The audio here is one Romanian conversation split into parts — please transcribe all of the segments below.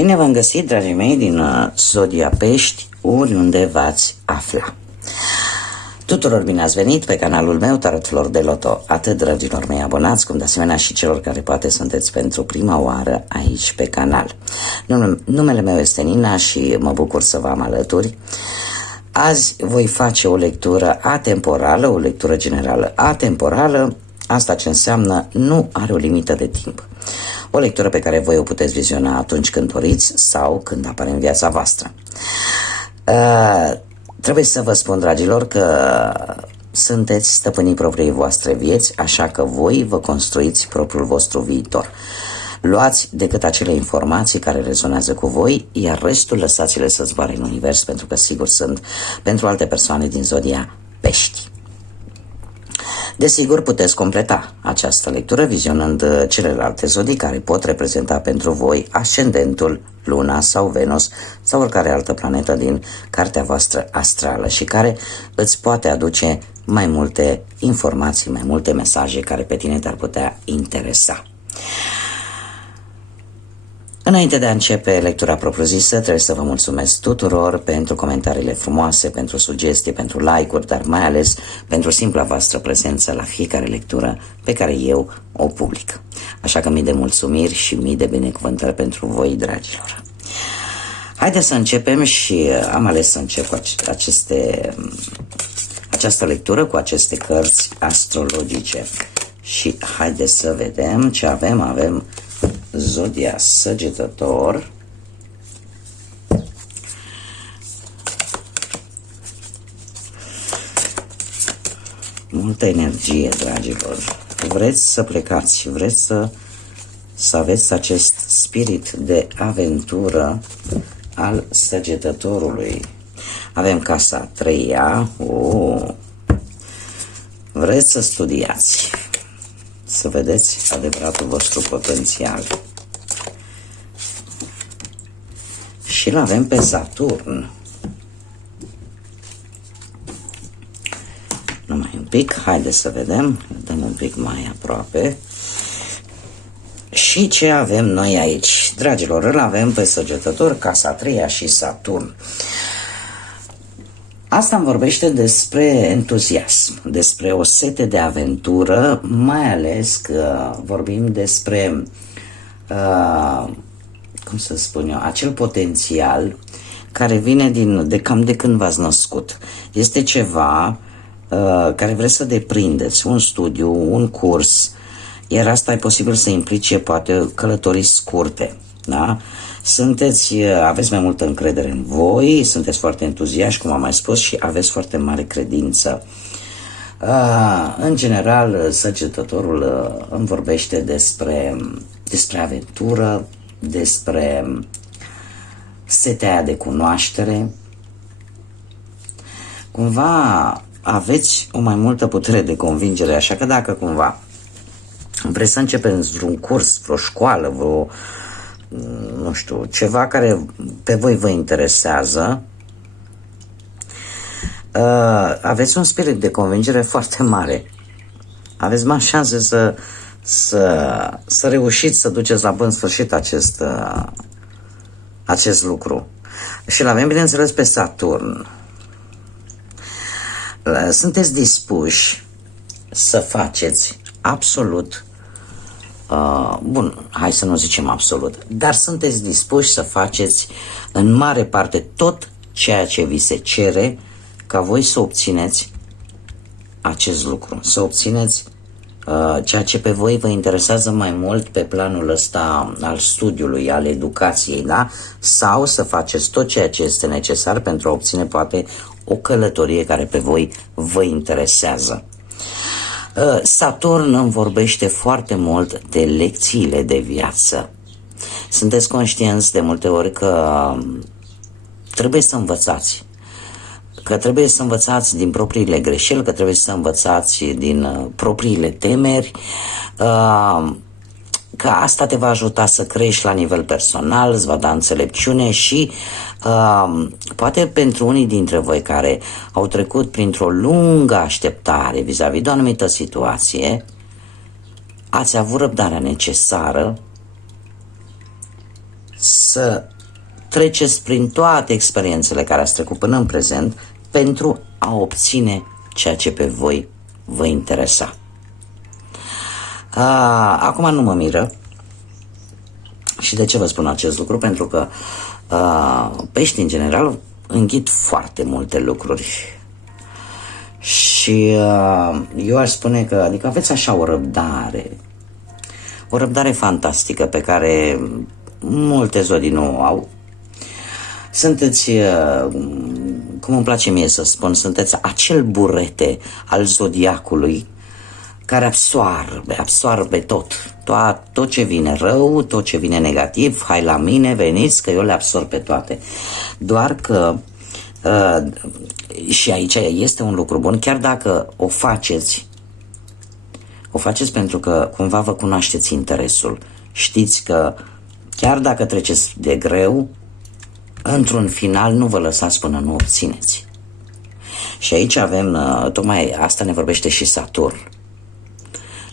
Bine v-am găsit, dragii mei, din Zodia Pești, oriunde v-ați afla. Tuturor bine ați venit pe canalul meu Tarot Flor de Loto, atât dragilor mei abonați, cum de asemenea și celor care poate sunteți pentru prima oară aici pe canal. Numele meu este Nina și mă bucur să vă am alături. Azi voi face o lectură atemporală, o lectură generală atemporală. Asta ce înseamnă nu are o limită de timp. O lectură pe care voi o puteți viziona atunci când doriți sau când apare în viața voastră. Trebuie să vă spun, dragilor, că sunteți stăpânii propriei voastre vieți, așa că voi vă construiți propriul vostru viitor. Luați decât acele informații care rezonează cu voi, iar restul lăsați-le să zboare în univers, pentru că sigur sunt pentru alte persoane din Zodia Pești. Desigur, puteți completa această lectură vizionând celelalte zodii care pot reprezenta pentru voi ascendentul, Luna sau Venus sau oricare altă planetă din cartea voastră astrală și care îți poate aduce mai multe informații, mai multe mesaje care pe tine te-ar putea interesa. Înainte de a începe lectura propriu-zisă, trebuie să vă mulțumesc tuturor pentru comentariile frumoase, pentru sugestii, pentru like-uri, dar mai ales pentru simpla voastră prezență la fiecare lectură pe care eu o public. Așa că mii de mulțumiri și mii de binecuvântări pentru voi, dragilor. Haideți să începem și am ales să încep cu această lectură cu aceste cărți astrologice. Și haideți să vedem ce avem. Avem Zodia Săgetător, multă energie, dragilor. Vreți să plecați, vreți să aveți acest spirit de aventură al Săgetătorului. Avem casa a treia. Vreți să studiați, să vedeți adevăratul vostru potențial. Și îl avem pe Saturn. Numai un pic, haideți să vedem, dăm un pic mai aproape. Și ce avem noi aici? Dragilor, îl avem pe Săgetător, casa a treia și Saturn. Asta îmi vorbește despre entuziasm, despre o sete de aventură, mai ales că vorbim despre, cum să spun eu, acel potențial care vine cam de când v-ați născut. Este ceva care vreți să deprindeți, un studiu, un curs, iar asta e posibil să implice poate călătorii scurte, da? Aveți mai multă încredere în voi, sunteți foarte entuziaști, cum am mai spus, și aveți foarte mare credință. În general, Săgetătorul îmi vorbește despre aventură, despre setea aia de cunoaștere. Cumva aveți o mai multă putere de convingere, așa că dacă cumva vreți să începeți vreun curs, vreo școală, nu știu, ceva care pe voi vă interesează, aveți un spirit de convingere foarte mare. Aveți mari șanse să reușiți să duceți la bun sfârșit acest lucru. Și l-avem, bineînțeles, pe Saturn. Sunteți dispuși să faceți absolut, bun, hai să nu zicem absolut, dar sunteți dispuși să faceți în mare parte tot ceea ce vi se cere ca voi să obțineți acest lucru, să obțineți ceea ce pe voi vă interesează mai mult pe planul ăsta al studiului, al educației, da? Sau să faceți tot ceea ce este necesar pentru a obține poate o călătorie care pe voi vă interesează. Saturn îmi vorbește foarte mult de lecțiile de viață. Sunteți conștienți de multe ori că trebuie să învățați, că trebuie să învățați din propriile greșeli, că trebuie să învățați din propriile temeri, că asta te va ajuta să crești la nivel personal, îți va da înțelepciune și poate pentru unii dintre voi care au trecut printr-o lungă așteptare vis-a-vis de o anumită situație, ați avut răbdarea necesară să treceți prin toate experiențele care ați trecut până în prezent pentru a obține ceea ce pe voi vă interesa. Acum nu mă miră. Și de ce vă spun acest lucru? Pentru că peștii în general înghit foarte multe lucruri. Și eu aș spune că, adică aveți așa o răbdare fantastică pe care multe zodii nu o au. Sunteți, cum îmi place mie să spun, sunteți acel burete al zodiacului care absorbe tot ce vine rău, tot ce vine negativ. Hai la mine, veniți că eu le absorb pe toate. Doar că și aici este un lucru bun, chiar dacă o faceți pentru că cumva vă cunoașteți interesul. Știți că chiar dacă treceți de greu, într-un final nu vă lăsați până nu obțineți. Și aici avem, tocmai asta ne vorbește și Saturn,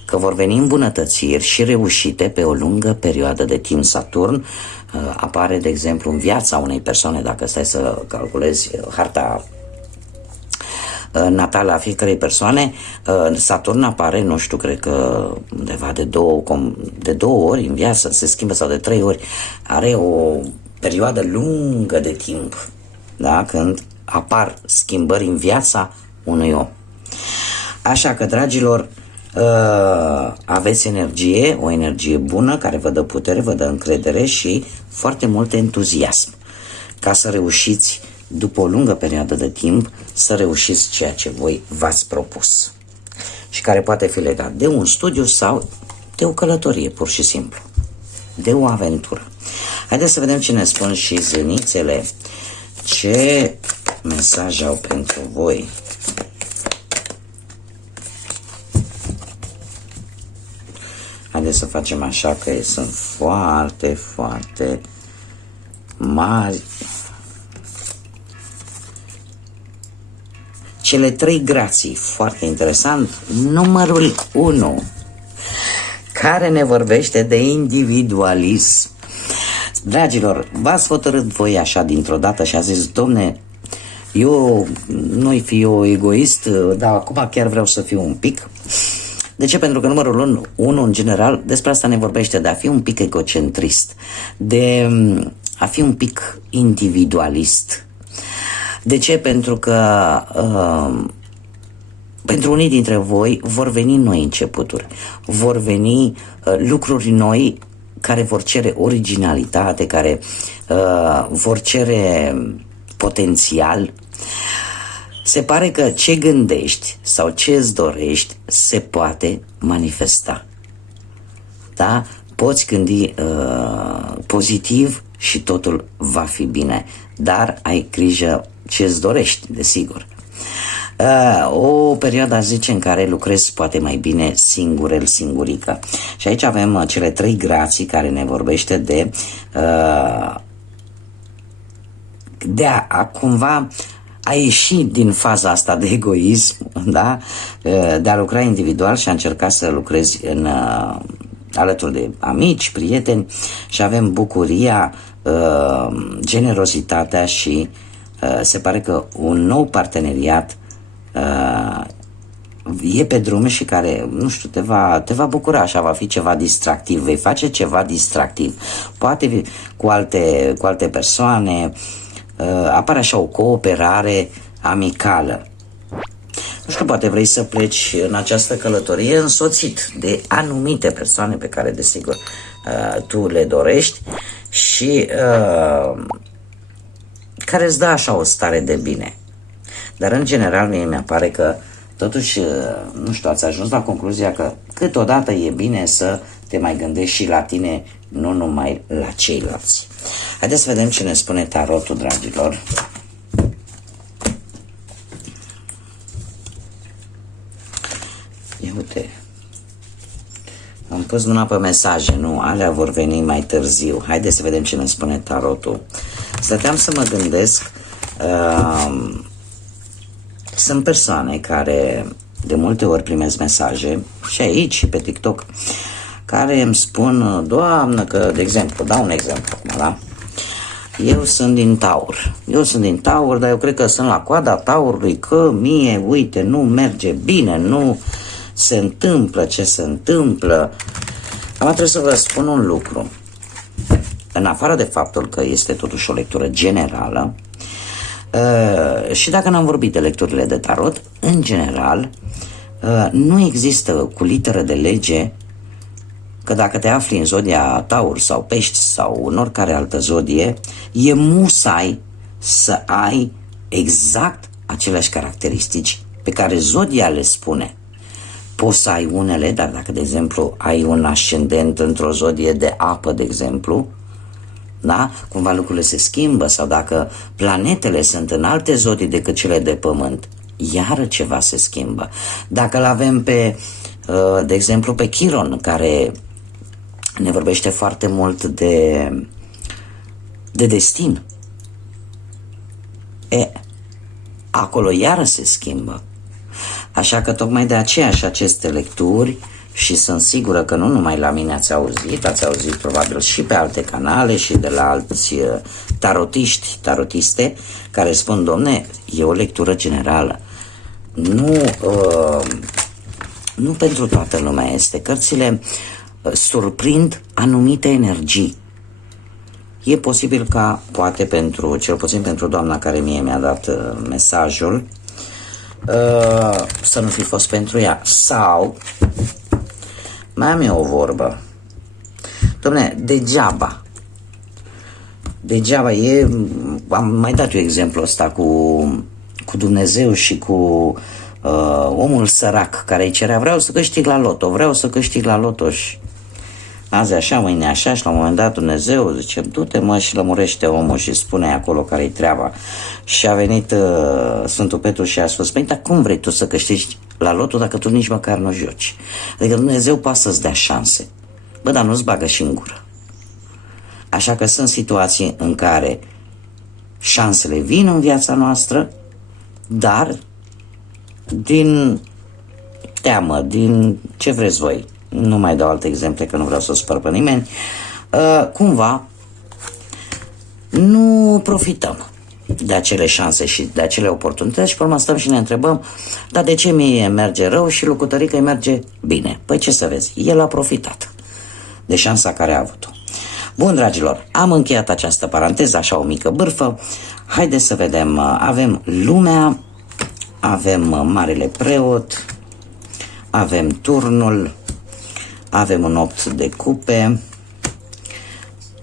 că vor veni îmbunătățiri și reușite pe o lungă perioadă de timp. Saturn apare, de exemplu, în viața unei persoane, dacă stai să calculezi harta natală a fiecărei persoane, Saturn apare, nu știu, cred că undeva de două ori în viață, se schimbă, sau de 3 ori, are o perioadă lungă de timp, da? Când apar schimbări în viața unui om. Așa că, dragilor, aveți energie, o energie bună care vă dă putere, vă dă încredere și foarte mult entuziasm ca să reușiți, după o lungă perioadă de timp, să reușiți ceea ce voi v-ați propus și care poate fi legat de un studiu sau de o călătorie, pur și simplu, de o aventură. Haideți să vedem ce ne spun și zânițele, ce mesaj au pentru voi. Haideți să facem așa, că sunt foarte, foarte mari. Cele 3 grații, foarte interesant. Numărul 1, care ne vorbește de individualism. Dragilor, v-ați hotărât voi așa dintr-o dată și a zis: domne, eu nu-i fiu egoist, dar acum chiar vreau să fiu un pic. De ce? Pentru că numărul 1, în general, despre asta ne vorbește, de a fi un pic egocentrist, de a fi un pic individualist. De ce? Pentru că pentru unii dintre voi vor veni noi începuturi, vor veni lucruri noi care vor cere originalitate, care vor cere potențial. Se pare că ce gândești sau ce îți dorești se poate manifesta. Da? Poți gândi pozitiv și totul va fi bine, dar ai grijă ce îți dorești, desigur. O perioadă, aș zice, în care lucrezi poate mai bine singurică. Și aici avem cele 3 grații care ne vorbește de a cumva a ieși din faza asta de egoism, da? De a lucra individual și a încerca să lucrezi alături de amici, prieteni, și avem bucuria, generozitatea și se pare că un nou parteneriat e pe drum și care, nu știu, te va bucura, așa, va fi ceva distractiv, vei face ceva distractiv, poate cu alte persoane, apare așa o cooperare amicală. Nu știu, poate vrei să pleci în această călătorie însoțit de anumite persoane pe care, desigur, tu le dorești și care îți dă așa o stare de bine. Dar, în general, mie mi-apare că, totuși, nu știu, ați ajuns la concluzia că câteodată e bine să te mai gândești și la tine, nu numai la ceilalți. Haideți să vedem ce ne spune tarotul, dragilor. Ia uite, am pus mâna pe mesaje, nu, alea vor veni mai târziu. Haideți să vedem ce ne spune tarotul. Stăteam să mă gândesc, sunt persoane care de multe ori primesc mesaje, și aici și pe TikTok, care îmi spun: Doamnă, că, de exemplu, dau un exemplu acum, da? Eu sunt din Taur. Eu sunt din Taur, dar eu cred că sunt la coada Taurului, că mie, uite, nu merge bine, nu se întâmplă ce se întâmplă. Acum trebuie să vă spun un lucru. În afară de faptul că este totuși o lectură generală, și dacă n-am vorbit de lecturile de tarot, în general, nu există cu literă de lege că dacă te afli în zodia Taur sau Pești sau în oricare altă zodie, e musai să ai exact aceleași caracteristici pe care zodia le spune. Poți să ai unele, dar dacă, de exemplu, ai un ascendent într-o zodie de apă, de exemplu, da? Cumva lucrurile se schimbă, sau dacă planetele sunt în alte zodii decât cele de pământ, iară ceva se schimbă. Dacă îl avem pe, de exemplu, pe Chiron, care ne vorbește foarte mult de destin, acolo iară se schimbă. Așa că tocmai de aceea și aceste lecturi, și sunt sigură că nu numai la mine ați auzit probabil și pe alte canale și de la alți tarotiste, care spun, domne, e o lectură generală. Nu pentru toată lumea este. Cărțile surprind anumite energii. E posibil ca, poate cel puțin pentru doamna care mie mi-a dat mesajul, să nu fi fost pentru ea. Sau mai am eu o vorbă. Dom'le, degeaba am mai dat eu exemplu ăsta cu Dumnezeu și cu omul sărac care îi cerea, vreau să câștig la loto și azi așa, mâine așa, și la un moment dat Dumnezeu zice, du-te mă și lămurește omul și spune acolo care-i treaba. Și a venit Sfântul Petru și a spus, păi, dar cum vrei tu să câștigi la loto dacă tu nici măcar nu joci? Adică Dumnezeu poate să-ți dea șanse, dar nu-ți bagă și în gură. Așa că sunt situații în care șansele vin în viața noastră, dar din teamă, din ce vreți voi, nu mai dau alte exemple că nu vreau să spăr pe nimeni, cumva nu profităm de acele șanse și de acele oportunități și pe urmă stăm și ne întrebăm, dar de ce mie merge rău și lui Cutărică îi merge bine? Păi ce să vezi, el a profitat de șansa care a avut-o. Bun, dragilor, am încheiat această paranteză, așa o mică bârfă. Haideți să vedem, avem lumea, avem marele preot, avem turnul, avem un 8 de cupe,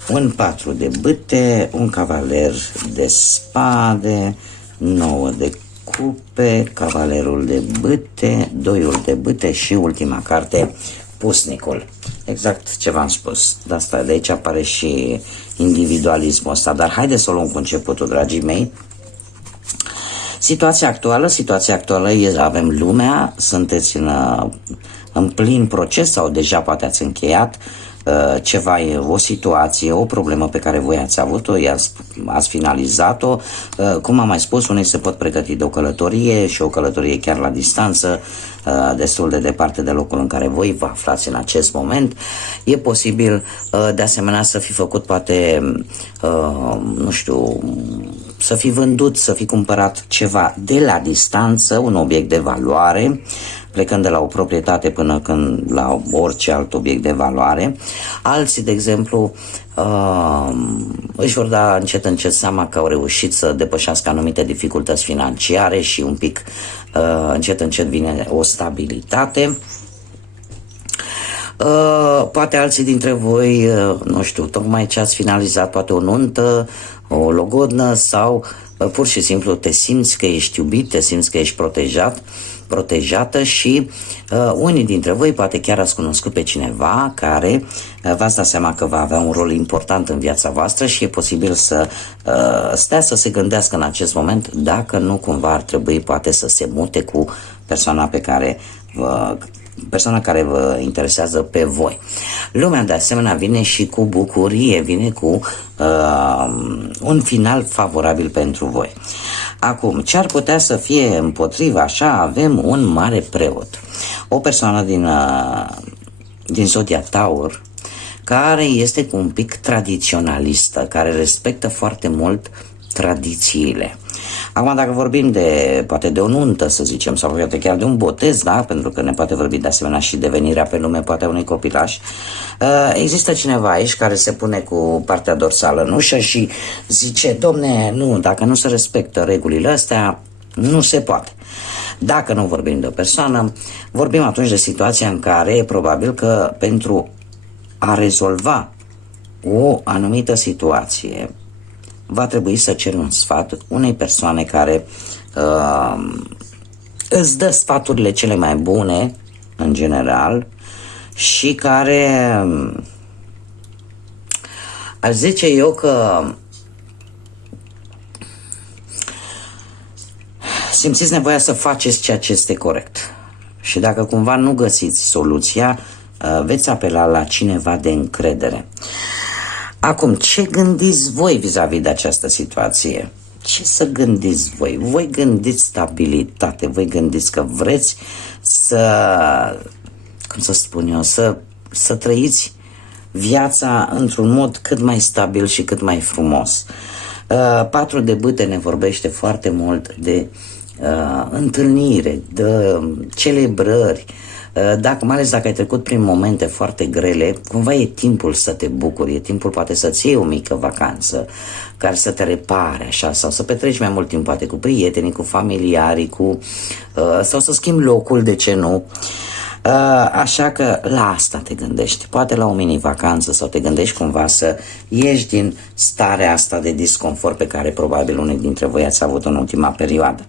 un 4 de bâte, un cavaler de spade, 9 de cupe, cavalerul de bâte, 2 de bâte și ultima carte, pusnicul. Exact ce v-am spus. De aici apare și individualismul ăsta. Dar haideți să o luăm cu începutul, dragii mei. Situația actuală e, avem lumea, sunteți în plin proces sau deja poate ați încheiat ceva, o situație, o problemă pe care voi ați avut-o, ați finalizat-o. Cum am mai spus, unii se pot pregăti de o călătorie și o călătorie chiar la distanță, destul de departe de locul în care voi vă aflați în acest moment. E posibil de asemenea să fi făcut poate, nu știu, să fi vândut, să fi cumpărat ceva de la distanță, un obiect de valoare, plecând de la o proprietate până când la orice alt obiect de valoare. Alții, de exemplu, își vor da încet seama că au reușit să depășească anumite dificultăți financiare și un pic încet vine o stabilitate. Poate alții dintre voi, nu știu, tocmai ce ați finalizat, poate o nuntă, o logodnă sau pur și simplu te simți că ești iubit, te simți că ești protejată și unii dintre voi poate chiar ați cunoscut pe cineva care v-ați dat seama că va avea un rol important în viața voastră și e posibil să stea să se gândească în acest moment dacă nu cumva ar trebui poate să se mute cu persoana care vă interesează pe voi. Lumea de asemenea vine și cu bucurie, vine cu un final favorabil pentru voi. Acum, ce ar putea să fie împotriva așa? Avem un mare preot, o persoană din zodia Taur, care este cu un pic tradiționalistă, care respectă foarte mult tradițiile. Acum, dacă vorbim de, poate de o nuntă, să zicem, sau poate chiar de un botez, da? Pentru că ne poate vorbi de asemenea și de venirea pe lume, poate a unui copilaș, există cineva aici care se pune cu partea dorsală în ușă și zice, domne, nu, dacă nu se respectă regulile astea, nu se poate. Dacă nu vorbim de o persoană, vorbim atunci de situația în care probabil că pentru a rezolva o anumită situație va trebui să cer un sfat unei persoane care îți dă sfaturile cele mai bune în general și care aș zice eu că simțiți nevoia să faceți ceea ce este corect. Și dacă cumva nu găsiți soluția, veți apela la cineva de încredere. Acum, ce gândiți voi vis-a-vis de această situație? Ce să gândiți voi? Voi gândiți stabilitate, voi gândiți că vreți să, cum să spun eu, să trăiți viața într-un mod cât mai stabil și cât mai frumos. Patru de bâte ne vorbește foarte mult de întâlnire, de celebrări, mai ales dacă ai trecut prin momente foarte grele, cumva e timpul să te bucuri, e timpul poate să-ți iei o mică vacanță care să te repare așa, sau să petreci mai mult timp poate cu prietenii, cu familiarii, sau să schimbi locul, de ce nu? Așa că la asta te gândești, poate la o mini-vacanță, sau te gândești cumva să ieși din starea asta de disconfort pe care probabil unii dintre voi ați avut în ultima perioadă.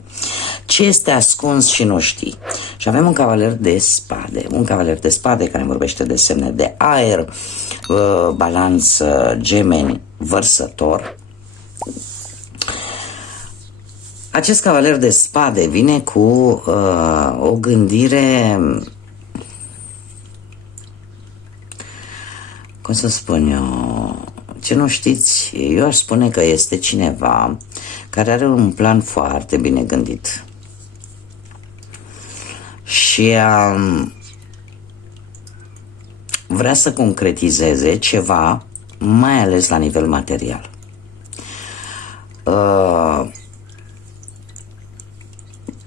Ce este ascuns și nu știi? Și avem un cavaler de spade, care vorbește de semne de aer, balanț, gemeni, vărsător. Acest cavaler de spade vine cu o gândire, cum să spun eu, ce nu știți, eu aș spune că este cineva care are un plan foarte bine gândit și vrea să concretizeze ceva, mai ales la nivel material.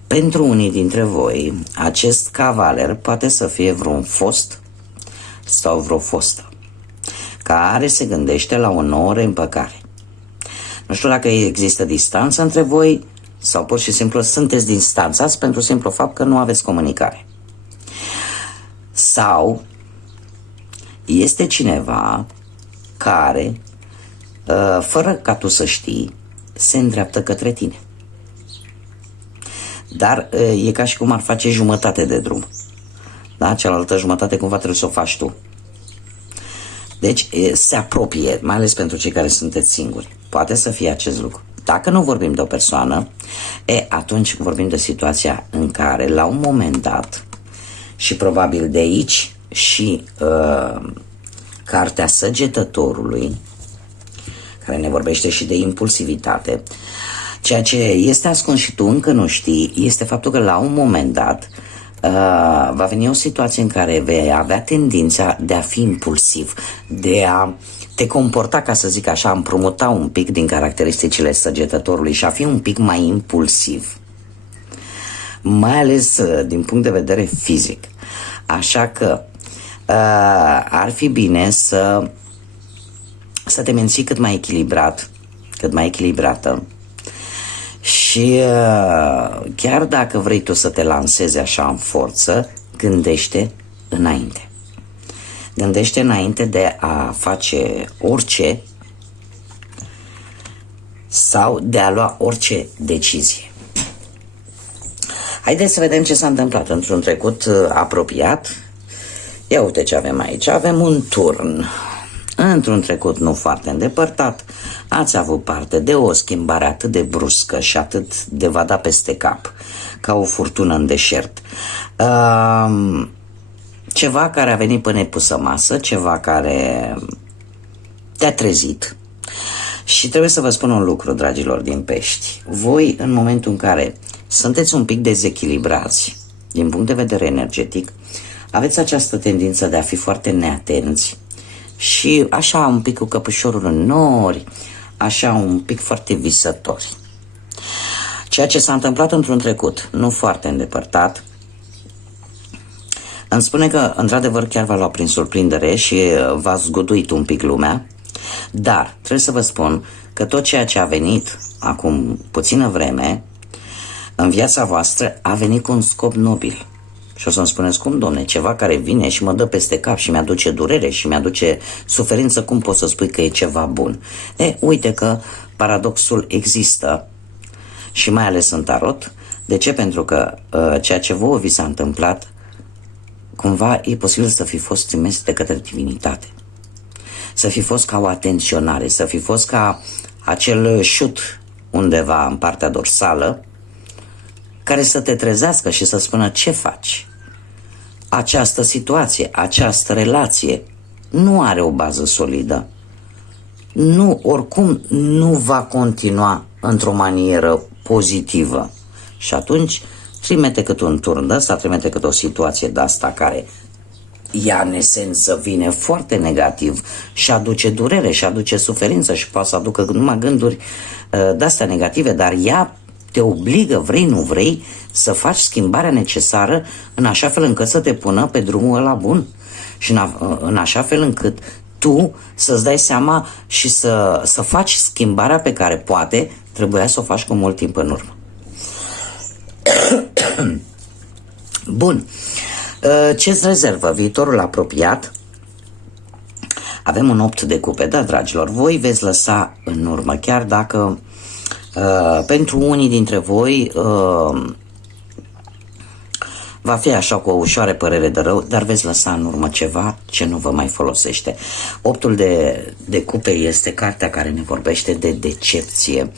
Pentru unii dintre voi, acest cavaler poate să fie vreun fost sau vreo fostă care se gândește la o nouă reîmpăcare. Nu știu dacă există distanță între voi sau pur și simplu sunteți distanțați pentru simplu fapt că nu aveți comunicare. Sau este cineva care, fără ca tu să știi, se îndreaptă către tine. Dar e ca și cum ar face jumătate de drum. Da? Cealaltă jumătate cumva trebuie să o faci tu. Deci se apropie, mai ales pentru cei care sunteți singuri. Poate să fie acest lucru. Dacă nu vorbim de o persoană, atunci vorbim de situația în care la un moment dat, și probabil de aici și cartea Săgetătorului, care ne vorbește și de impulsivitate, ceea ce este ascuns și tu încă nu știi, este faptul că la un moment dat va veni o situație în care vei avea tendința de a fi impulsiv, de a te comporta, ca să zic așa, împrumuta un pic din caracteristicile Săgetătorului și a fi un pic mai impulsiv, mai ales din punct de vedere fizic. Așa că ar fi bine să te menții cât mai echilibrat, cât mai echilibrată. Și chiar dacă vrei tu să te lansezi așa în forță, gândește înainte. Gândește înainte de a face orice sau de a lua orice decizie. Haideți să vedem ce s-a întâmplat într-un trecut apropiat. Ia uite ce avem aici. Avem un turn. Într-un trecut nu foarte îndepărtat, ați avut parte de o schimbare atât de bruscă și atât de v-a dat peste cap, ca o furtună în deșert. Ceva care a venit până pusă masă, ceva care te-a trezit. Și trebuie să vă spun un lucru, dragilor din Pești. Voi, în momentul în care sunteți un pic dezechilibrați din punct de vedere energetic, aveți această tendință de a fi foarte neatenți, și așa un pic cu căpușorul în nori, așa un pic foarte visători. Ceea ce s-a întâmplat într-un trecut, nu foarte îndepărtat, îmi spune că, într-adevăr, chiar v-a luat prin surprindere și v-a zguduit un pic lumea, dar trebuie să vă spun că tot ceea ce a venit acum puțină vreme în viața voastră a venit cu un scop nobil. Și o să-mi spuneți, cum, domne, ceva care vine și mă dă peste cap și mi-aduce durere și mi-aduce suferință, cum poți să spui că e ceva bun? Uite că paradoxul există și mai ales în tarot. De ce? Pentru că ceea ce vouă vi s-a întâmplat, cumva e posibil să fi fost trimis de către divinitate. Să fi fost ca o atenționare, să fi fost ca acel șut undeva în partea dorsală, care să te trezească și să spună ce faci. Această situație, această relație nu are o bază solidă. Nu, oricum nu va continua într-o manieră pozitivă. Și atunci trimite cât un turn de ăsta, trimite cât o situație de asta care ea în esență vine foarte negativ și aduce durere și aduce suferință și poate să aducă numai gânduri de-astea negative, dar ea te obligă, vrei nu vrei, să faci schimbarea necesară în așa fel încât să te pună pe drumul ăla bun și în așa fel încât tu să-ți dai seama și să faci schimbarea pe care poate trebuia să o faci cu mult timp în urmă. Bun. Ce-ți rezervă viitorul apropiat? Avem un 8 de cupe, da, dragilor, voi veți lăsa în urmă, chiar dacă pentru unii dintre voi va fi așa cu o ușoară părere de rău, dar veți lăsa în urmă ceva ce nu vă mai folosește. Optul de cupe este cartea care ne vorbește de decepție.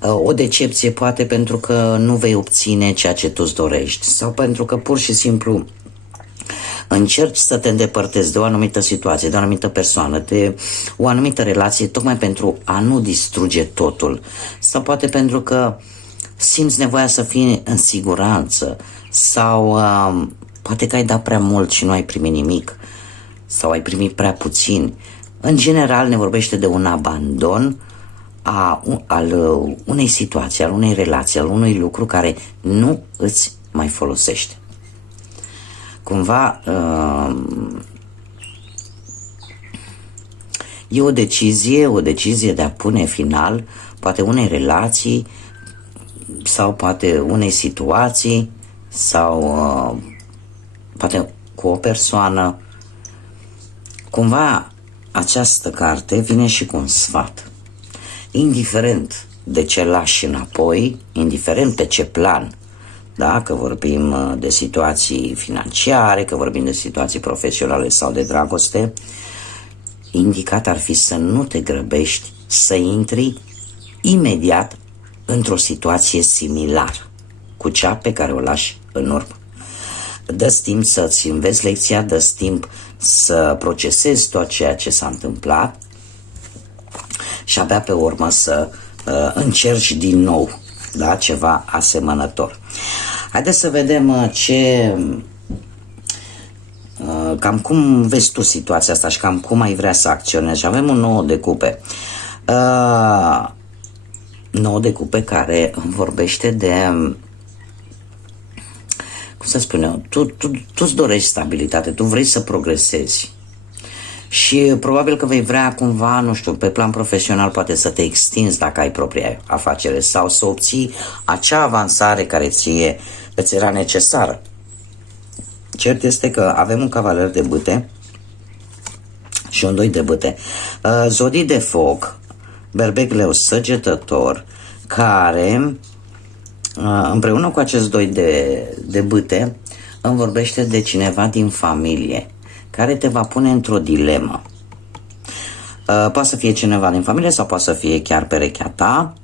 O decepție poate pentru că nu vei obține ceea ce tu îți dorești sau pentru că pur și simplu încerci să te îndepărtezi de o anumită situație, de o anumită persoană, de o anumită relație, tocmai pentru a nu distruge totul. Sau poate pentru că simți nevoia să fii în siguranță sau poate că ai dat prea mult și nu ai primit nimic sau ai primit prea puțin. În general ne vorbește de un abandon al unei situații, al unei relații, al unui lucru care nu îți mai folosește. Cumva e o decizie de a pune final poate unei relații sau poate unei situații sau poate cu o persoană. Cumva această carte vine și cu un sfat. Indiferent de ce lași înapoi, indiferent pe ce plan, da? Că vorbim de situații financiare, că vorbim de situații profesionale sau de dragoste, indicat ar fi să nu te grăbești să intri imediat într-o situație similară cu cea pe care o lași în urmă. Dă-ți timp să-ți înveți lecția, dă-ți timp să procesezi tot ceea ce s-a întâmplat și abia pe urmă să încerci din nou, da? Ceva asemănător. Haideți să vedem cam cum vezi tu situația asta și cam cum ai vrea să acționezi. Și avem un 9 de cupe. 9 de cupe care vorbește de, cum să spun eu, tu îți dorești stabilitate, tu vrei să progresezi. Și probabil că vei vrea cumva, nu știu, pe plan profesional poate să te extinzi dacă ai propria afacere sau să obții acea avansare care îți era necesară. Cert este că avem un cavaler de bâte și un 2 de bâte. Zodii de foc, berbec, leu, săgetător, care împreună cu acest 2 de bâte îmi vorbește de cineva din familie care te va pune într-o dilemă. Poate să fie cineva din familie sau poate să fie chiar perechea ta,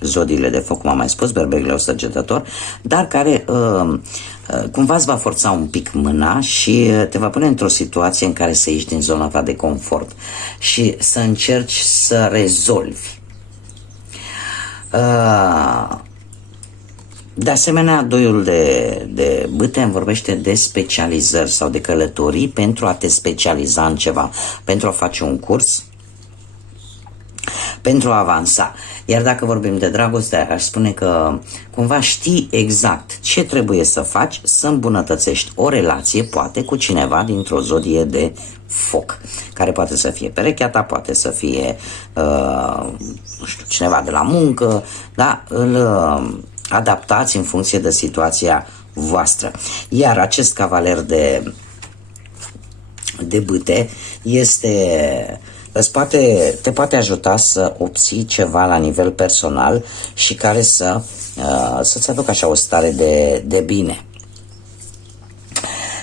zodiile de foc, cum am mai spus, berbec, leu, săgetător, dar care cumva îți va forța un pic mâna și te va pune într-o situație în care să ieși din zona ta de confort și să încerci să rezolvi. De asemenea, doiul de bâte îmi vorbește de specializări sau de călătorii pentru a te specializa în ceva, pentru a face un curs, pentru a avansa. Iar dacă vorbim de dragoste, aș spune că cumva știi exact ce trebuie să faci să îmbunătățești o relație, poate cu cineva dintr-o zodie de foc, care poate să fie perechea ta, poate să fie nu știu, cineva de la muncă, da? Îl adaptați în funcție de situația voastră. Iar acest cavaler de bâte te poate ajuta să obții ceva la nivel personal și care să-ți aducă așa o stare de bine.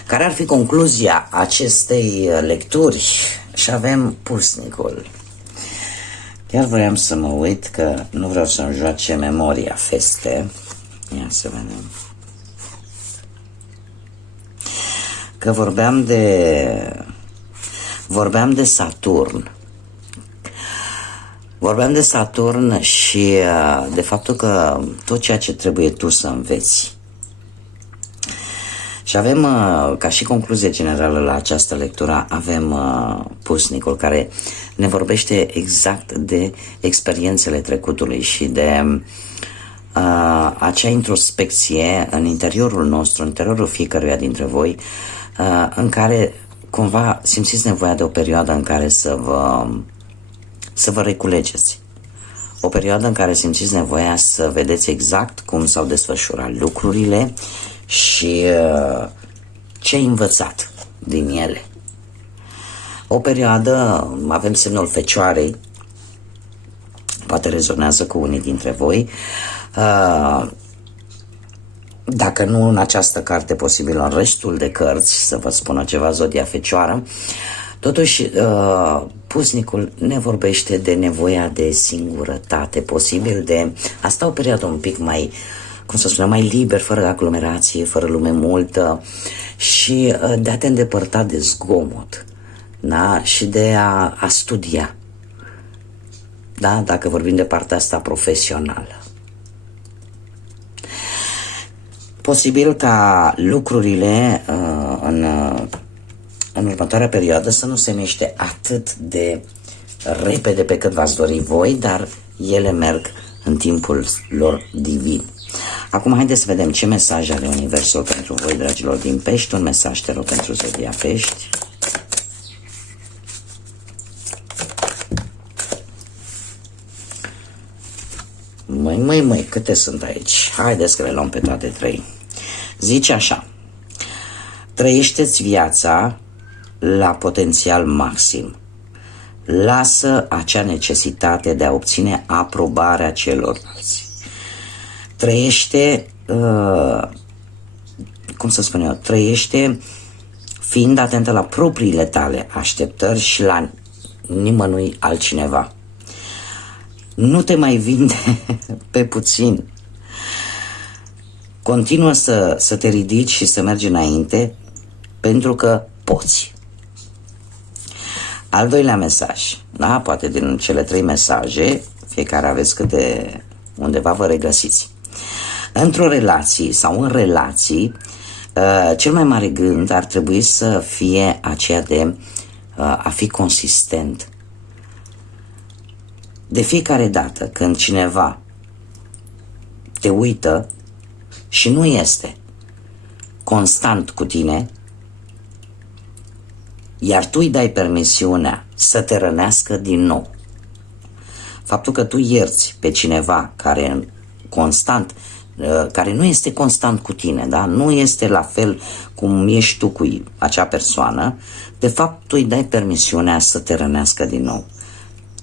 Care ar fi concluzia acestei lecturi? Și avem pusnicul. Chiar vreau să mă uit că nu vreau să-mi joace memoria feste. Ia să vedem. Că vorbeam de Saturn. Vorbeam de Saturn și de faptul că tot ceea ce trebuie tu să înveți. Și avem, ca și concluzie generală la această lectură, avem pusnicul care ne vorbește exact de experiențele trecutului și de acea introspecție în interiorul nostru, în interiorul fiecăruia dintre voi, în care cumva simțiți nevoia de o perioadă în care să vă reculegeți. O perioadă în care simțiți nevoia să vedeți exact cum s-au desfășurat lucrurile și ce ai învățat din ele. O perioadă, avem semnul Fecioarei, poate rezonează cu unii dintre voi, dacă nu în această carte, posibil în restul de cărți, să vă spună ceva, zodia Fecioară. Totuși, pusnicul ne vorbește de nevoia de singurătate, posibil de a sta o perioadă un pic mai, cum să spunem, mai liber, fără aglomerație, fără lume multă și de a te îndepărta de zgomot, da? Și de a studia, da? Dacă vorbim de partea asta profesională. Posibil ca lucrurile în următoarea perioadă să nu se miște atât de repede pe cât v-ați dori voi, dar ele merg în timpul lor divin. Acum haideți să vedem ce mesaj are Universul pentru voi, dragilor din Pești. Un mesaj, te rog, pentru zodia Pești. Măi, câte sunt aici? Haideți că le luăm pe toate trei. Zice așa: trăiește-ți viața la potențial maxim. Lasă acea necesitate de a obține aprobarea celorlalți. Trăiește, trăiește fiind atentă la propriile tale așteptări și la nimănui altcineva. Nu te mai vinde pe puțin. Continuă să te ridici și să mergi înainte, pentru că poți. Al doilea mesaj, da? Poate din cele trei mesaje, fiecare aveți câte, undeva vă regăsiți. Într-o relație sau în relații, cel mai mare gând ar trebui să fie aceea de a fi consistent. De fiecare dată când cineva te uită și nu este constant cu tine, iar tu îi dai permisiunea să te rănească din nou. Faptul că tu ierți pe cineva care nu este constant cu tine, da? Nu este la fel cum ești tu cu acea persoană, de fapt tu îi dai permisiunea să te rănească din nou.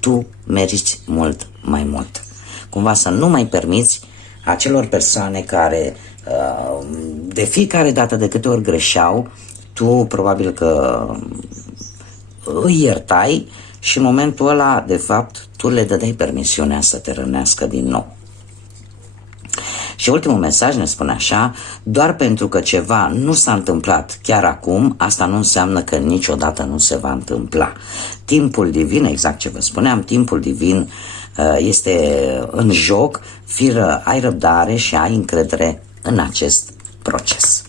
Tu meriți mult mai mult. Cumva să nu mai permiți acelor persoane care de fiecare dată de câte ori greșeau, tu probabil că îi iertai și în momentul ăla, de fapt, tu le dădeai permisiunea să te rănească din nou. Și ultimul mesaj ne spune așa: doar pentru că ceva nu s-a întâmplat chiar acum, asta nu înseamnă că niciodată nu se va întâmpla. Timpul divin, exact ce vă spuneam, timpul divin este în joc, ai răbdare și ai încredere în acest proces.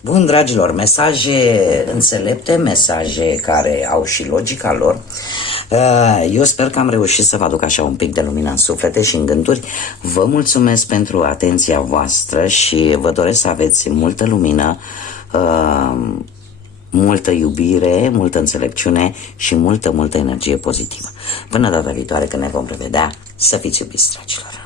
Bun, dragilor, mesaje înțelepte, mesaje care au și logica lor. Eu sper că am reușit să vă aduc așa un pic de lumină în suflete și în gânduri. Vă mulțumesc pentru atenția voastră și vă doresc să aveți multă lumină, multă iubire, multă înțelepciune și multă energie pozitivă. Până data viitoare când ne vom revedea, să fiți iubiți, dragilor!